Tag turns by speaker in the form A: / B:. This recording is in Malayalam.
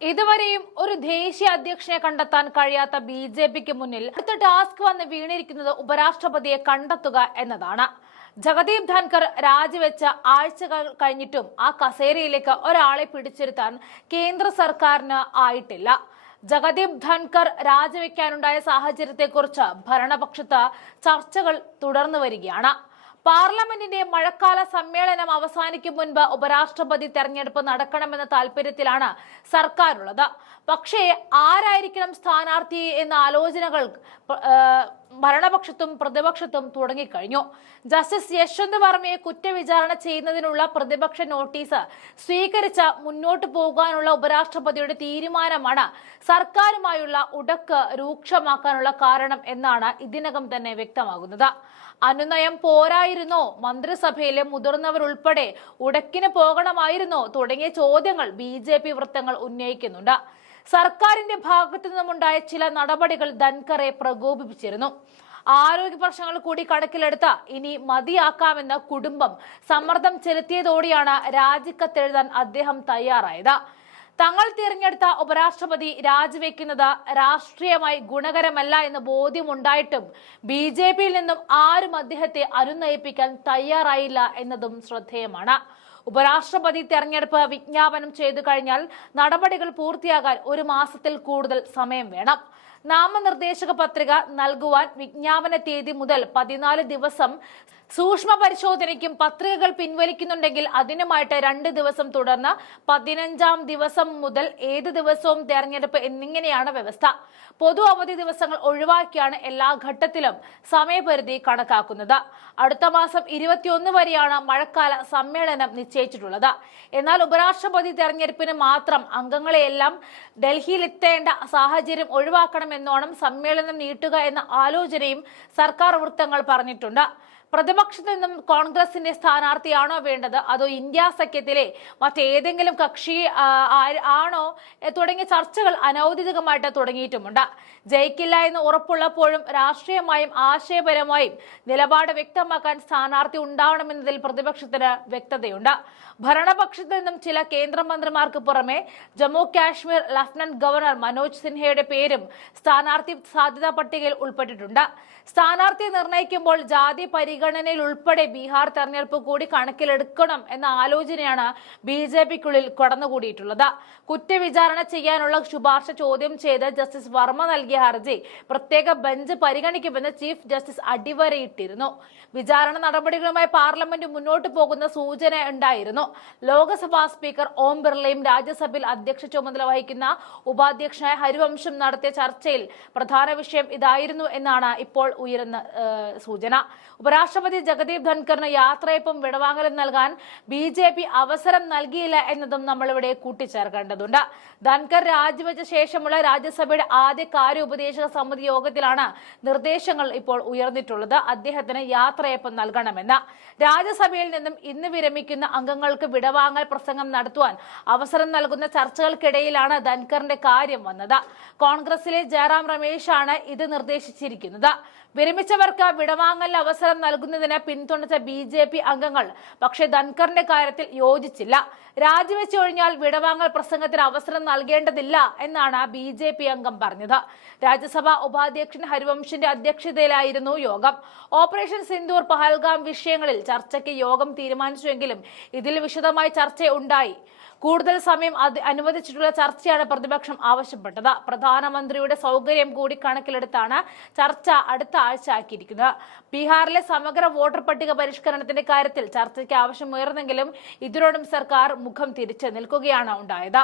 A: ഇതുവരെയും ഒരു ദേശീയ അധ്യക്ഷനെ കണ്ടെത്താൻ കഴിയാത്ത ബി ജെ പിക്ക് മുന്നിൽ അടുത്ത ടാസ്ക് വന്ന് വീണിരിക്കുന്നത് ഉപരാഷ്ട്രപതിയെ കണ്ടെത്തുക എന്നതാണ്. ജഗദീപ് ധൻകർ രാജിവെച്ച ആഴ്ചകൾ കഴിഞ്ഞിട്ടും ആ കസേരയിലേക്ക് ഒരാളെ പിടിച്ചിരുത്താൻ കേന്ദ്ര സർക്കാരിന് ആയിട്ടില്ല. ജഗദീപ് ധൻകർ രാജിവെക്കാനുണ്ടായ സാഹചര്യത്തെക്കുറിച്ച് ഭരണപക്ഷത്ത് ചർച്ചകൾ തുടർന്നു വരികയാണ്. പാർലമെന്റിന്റെ മഴക്കാല സമ്മേളനം അവസാനിക്കും മുൻപ് ഉപരാഷ്ട്രപതി തെരഞ്ഞെടുപ്പ് നടക്കണമെന്ന താല്പര്യത്തിലാണ് സർക്കാരുള്ളത്. പക്ഷേ ആരായിരിക്കണം സ്ഥാനാർത്ഥി എന്ന ആലോചനകൾ ഭരണപക്ഷത്തും പ്രതിപക്ഷത്തും തുടങ്ങിക്കഴിഞ്ഞു. ജസ്റ്റിസ് യശ്വന്ത് വർമ്മയെ കുറ്റവിചാരണ ചെയ്യുന്നതിനുള്ള പ്രതിപക്ഷ നോട്ടീസ് സ്വീകരിച്ച മുന്നോട്ടു പോകാനുള്ള ഉപരാഷ്ട്രപതിയുടെ തീരുമാനമാണ് സർക്കാരുമായുള്ള ഉടക്ക് രൂക്ഷമാക്കാനുള്ള കാരണം എന്നാണ് ഇതിനകം തന്നെ വ്യക്തമാകുന്നത്. അനുനയം പോരായിരുന്നോ മന്ത്രിസഭയിലെ മുതിർന്നവരുൾപ്പെടെ ഉടക്കിന് പോകണമായിരുന്നോ? തുടങ്ങിയ ചോദ്യങ്ങൾ ബി ജെ പി വൃത്തങ്ങൾ ഉന്നയിക്കുന്നുണ്ട്. സർക്കാരിന്റെ ഭാഗത്തു നിന്നുമുണ്ടായ ചില നടപടികൾ ധൻകറെ പ്രകോപിപ്പിച്ചിരുന്നു. ആരോഗ്യ പ്രശ്നങ്ങൾ കൂടി കണക്കിലെടുത്ത ഇനി മതിയാക്കാമെന്ന് കുടുംബം സമ്മർദ്ദം ചെലുത്തിയതോടെയാണ് രാജിക്കത്തെഴുതാൻ അദ്ദേഹം തയ്യാറായത്. തങ്ങൾ തിരഞ്ഞെടുത്ത ഉപരാഷ്ട്രപതി രാജിവെക്കുന്നത് രാഷ്ട്രീയമായി ഗുണകരമല്ല എന്ന് ബോധ്യമുണ്ടായിട്ടും ബി ജെ പിയിൽ നിന്നും ആരും അദ്ദേഹത്തെ അനുനയിപ്പിക്കാൻ തയ്യാറായില്ല എന്നതും ശ്രദ്ധേയമാണ്. ഉപരാഷ്ട്രപതി തെരഞ്ഞെടുപ്പ് വിജ്ഞാപനം ചെയ്തു കഴിഞ്ഞാൽ നടപടികൾ പൂർത്തിയാകാൻ ഒരു മാസത്തിൽ കൂടുതൽ സമയം വേണം. നാമനിർദ്ദേശക പത്രിക നൽകുവാൻ വിജ്ഞാപന തീയതി മുതൽ പതിനാല് ദിവസം സൂക്ഷ്മ പരിശോധനയ്ക്കും പത്രികകൾ പിൻവലിക്കുന്നുണ്ടെങ്കിൽ അതിനുമായിട്ട് രണ്ട് ദിവസം തുടർന്ന് പതിനഞ്ചാം ദിവസം മുതൽ ഏത് ദിവസവും തെരഞ്ഞെടുപ്പ് എന്നിങ്ങനെയാണ് വ്യവസ്ഥ. പൊതു അവധി ദിവസങ്ങൾ ഒഴിവാക്കിയാണ് എല്ലാ ഘട്ടത്തിലും സമയപരിധി കണക്കാക്കുന്നത്. അടുത്ത മാസം ഇരുപത്തിയൊന്ന് വരെയാണ് മഴക്കാല സമ്മേളനം നിശ്ചയിച്ചിട്ടുള്ളത്. എന്നാൽ ഉപരാഷ്ട്രപതി തെരഞ്ഞെടുപ്പിന് മാത്രം അംഗങ്ങളെയെല്ലാം ഡൽഹിയിലെത്തേണ്ട സാഹചര്യം ഒഴിവാക്കണമെന്നോണം സമ്മേളനം നീട്ടുക എന്ന ആലോചനയും സർക്കാർ വൃത്തങ്ങൾ പറഞ്ഞിട്ടുണ്ട്. പ്രതിപക്ഷത്തു നിന്നും കോൺഗ്രസിന്റെ സ്ഥാനാർത്ഥിയാണോ വേണ്ടത്? അതോ ഇന്ത്യ സഖ്യത്തിലെ മറ്റേതെങ്കിലും കക്ഷി ആണോ? തുടങ്ങിയ ചർച്ചകൾ അനൌദ്യോഗികമായിട്ട് തുടങ്ങിയിട്ടുമുണ്ട്. ജയിക്കില്ല എന്ന് ഉറപ്പുള്ളപ്പോഴും രാഷ്ട്രീയമായും ആശയപരമായും നിലപാട് വ്യക്തമാക്കാൻ സ്ഥാനാർത്ഥി ഉണ്ടാവണമെന്നതിൽ പ്രതിപക്ഷത്തിന് വ്യക്തതയുണ്ട്. ഭരണപക്ഷത്തു നിന്നും ചില കേന്ദ്രമന്ത്രിമാർക്ക് പുറമെ ജമ്മു കാശ്മീർ ലഫ്റ്റനന്റ് ഗവർണർ മനോജ് സിൻഹയുടെ പേരും സ്ഥാനാർത്ഥി സാധ്യതാ പട്ടികയിൽ ഉൾപ്പെട്ടിട്ടുണ്ട്. സ്ഥാനാർത്ഥി നിർണയിക്കുമ്പോൾ ജാതി പരിഗണനയിൽ ഉൾപ്പെടെ ബീഹാർ തെരഞ്ഞെടുപ്പ് കൂടി കണക്കിലെടുക്കണം എന്ന ആലോചനയാണ് ബി ജെ പിക്കുള്ളിൽ കടന്നുകൂടിയിട്ടുള്ളത്. കുറ്റവിചാരണ ചെയ്യാനുള്ള ശുപാർശ ചോദ്യം ചെയ്ത് ജസ്റ്റിസ് വർമ്മ നൽകിയ ഹർജി പ്രത്യേക ബെഞ്ച് പരിഗണിക്കുമെന്ന് ചീഫ് ജസ്റ്റിസ് അടിവരയിട്ടിരുന്നു. വിചാരണ നടപടികളുമായി പാർലമെന്റ് മുന്നോട്ട് പോകുന്ന സൂചന ഉണ്ടായിരുന്നു. ലോക്സഭാ സ്പീക്കർ ഓം ബിർളയും രാജ്യസഭയിൽ അധ്യക്ഷ ചുമതല വഹിക്കുന്ന ഉപാധ്യക്ഷനായ ഹരിവംശം നടത്തിയ ചർച്ചയിൽ പ്രധാന വിഷയം ഇതായിരുന്നു എന്നാണ് ഇപ്പോൾ ഉയരുന്ന സൂചന. ഉപരാഷ്ട്രപതി ജഗദീപ് ധൻകറിന് യാത്രയപ്പും വിടവാങ്ങലും നൽകാൻ ബി അവസരം നൽകിയില്ല എന്നതും നമ്മളിവിടെ കൂട്ടിച്ചേർക്കേണ്ടതുണ്ട്. ധൻകർ രാജിവെച്ച ശേഷമുള്ള രാജ്യസഭയുടെ ആദ്യ കാര്യോപദേശക സമിതി യോഗത്തിലാണ് നിർദ്ദേശങ്ങൾ ഇപ്പോൾ ഉയർന്നിട്ടുള്ളത്. അദ്ദേഹത്തിന് യാത്രയപ്പം നൽകണമെന്ന്. രാജ്യസഭയിൽ നിന്നും ഇന്ന് വിരമിക്കുന്ന അംഗങ്ങൾക്ക് വിടവാങ്ങൽ പ്രസംഗം നടത്തുവാൻ അവസരം നൽകുന്ന ചർച്ചകൾക്കിടയിലാണ് ധൻകറിന്റെ കാര്യം വന്നത്. കോൺഗ്രസിലെ ജയറാം രമേശാണ് ഇത് നിർദ്ദേശിച്ചിരിക്കുന്നത്. വിരമിച്ചവർക്ക് വിടവാങ്ങൽ അവസരം നൽകുന്നതിന് പിന്തുണച്ച ബി ജെ പി അംഗങ്ങൾ. പക്ഷേ ധൻകറിന്റെ കാര്യത്തിൽ യോജിച്ചില്ല. രാജിവെച്ചൊഴിഞ്ഞാൽ വിടവാങ്ങൽ പ്രസംഗത്തിന് അവസരം നൽകേണ്ടതില്ല എന്നാണ് ബി ജെ പി അംഗം പറഞ്ഞത്. രാജ്യസഭാ ഉപാധ്യക്ഷൻ ഹരിവംശിന്റെ അധ്യക്ഷതയിലായിരുന്നു യോഗം. ഓപ്പറേഷൻ സിന്ദൂർ പഹൽഗാം വിഷയങ്ങളിൽ ചർച്ചയ്ക്ക് യോഗം തീരുമാനിച്ചുവെങ്കിലും ഇതിൽ വിശദമായി ചർച്ച ഉണ്ടായി. കൂടുതൽ സമയം അനുവദിച്ചിട്ടുള്ള ചർച്ചയാണ് പ്രതിപക്ഷം ആവശ്യപ്പെട്ടത്. പ്രധാനമന്ത്രിയുടെ സൗകര്യം കൂടി കണക്കിലെടുത്താണ് ചർച്ച അടുത്ത ആഴ്ച ആക്കിയിരിക്കുന്നത്. ബീഹാറിലെ സമഗ്ര വോട്ടർ പട്ടിക പരിഷ്കരണത്തിന്റെ കാര്യത്തിൽ ചർച്ചയ്ക്ക് ആവശ്യമുയർന്നെങ്കിലും ഇതിനോടും സർക്കാർ മുഖം തിരിച്ചു നിൽക്കുകയാണ് ഉണ്ടായത്.